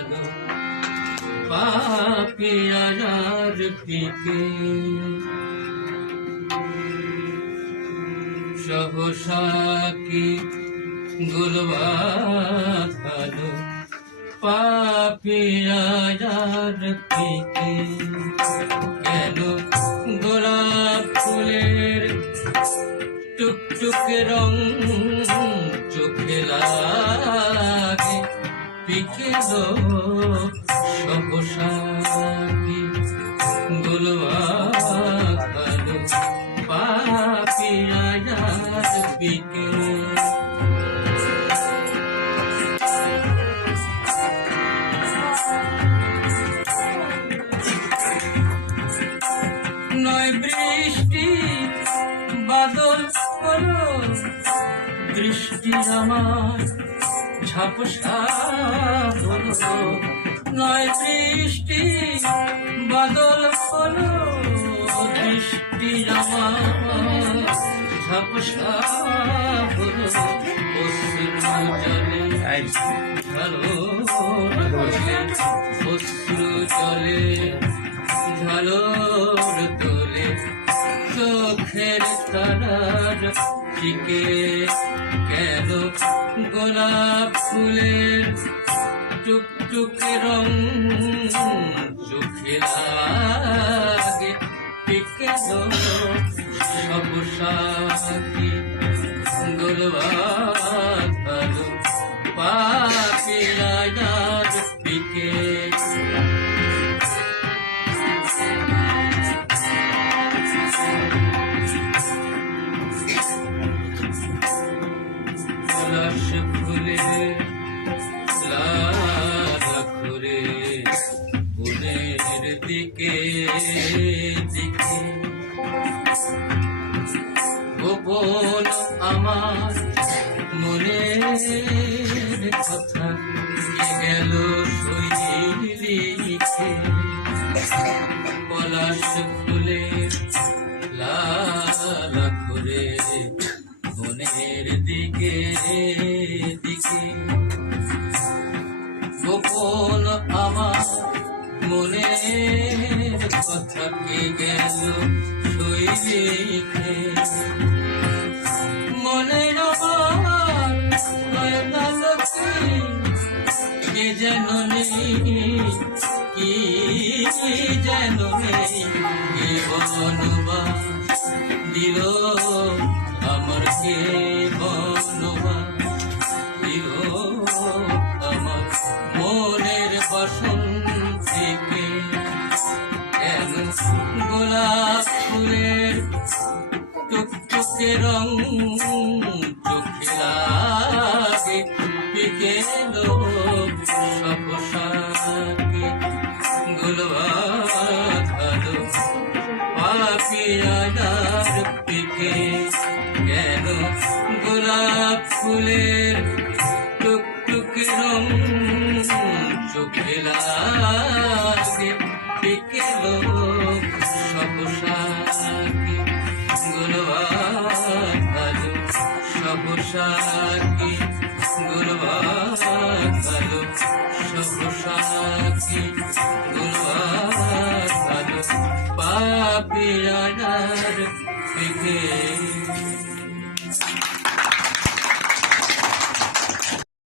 ভালো পাপিয়ার পিকে সহসা কি গুলবাখালো পাপিয়ার পিকে কেন গোলাপ ফুলের টুকটুকে রং চোখে লাগে পিকে সহসা কি গুলবাখালো পাপিয়ার পিকে নয় বৃষ্টি বাদল হলো দৃষ্টি আমার ঝাপসা হলো নয় বৃষ্টি বাদল হলো দৃষ্টি আমার ঝাপসা হলো অশ্রু জলে ঝালো অশ্রু জলে ঝালোর তোলে চোখের তারার চিকে কেন গোলাপ ফুলের টুকটুকে রং চোখে লাগে পিকে সবসাকি গোলবাদ ভালো পাপিয়ার পিকে পলাশ ফুলে লালা ঘুরে ফুলের দিকে দিকে গোপন আমার মনের কথা গেল সই লিখে পলাশ ফুলে লালা ঘুরে মনের দিকে দিকে গোপন আমার মনের কথা কে গেল সই লিখে মনের আমার কে যেন নেই কি যেন নেই কে বনবাস দিল আমার কে বনবাস দিল আমার মনের বসন্তীকে কেন গোলাপ ফুলের টুকটুকে রং চোখে লাগে পিকে সবসাকে গোলবাদ ভালো পাপিয়ার পিকে কেন গোলাপ ফুলের টুকটুকে রং চোখে লাগে পিকে সবসাকে গোলবাদ ভালো সবসাকে গোলবাদ ভালো সবসাকে গোলবাদ ভালো পাপিয়ার পিকে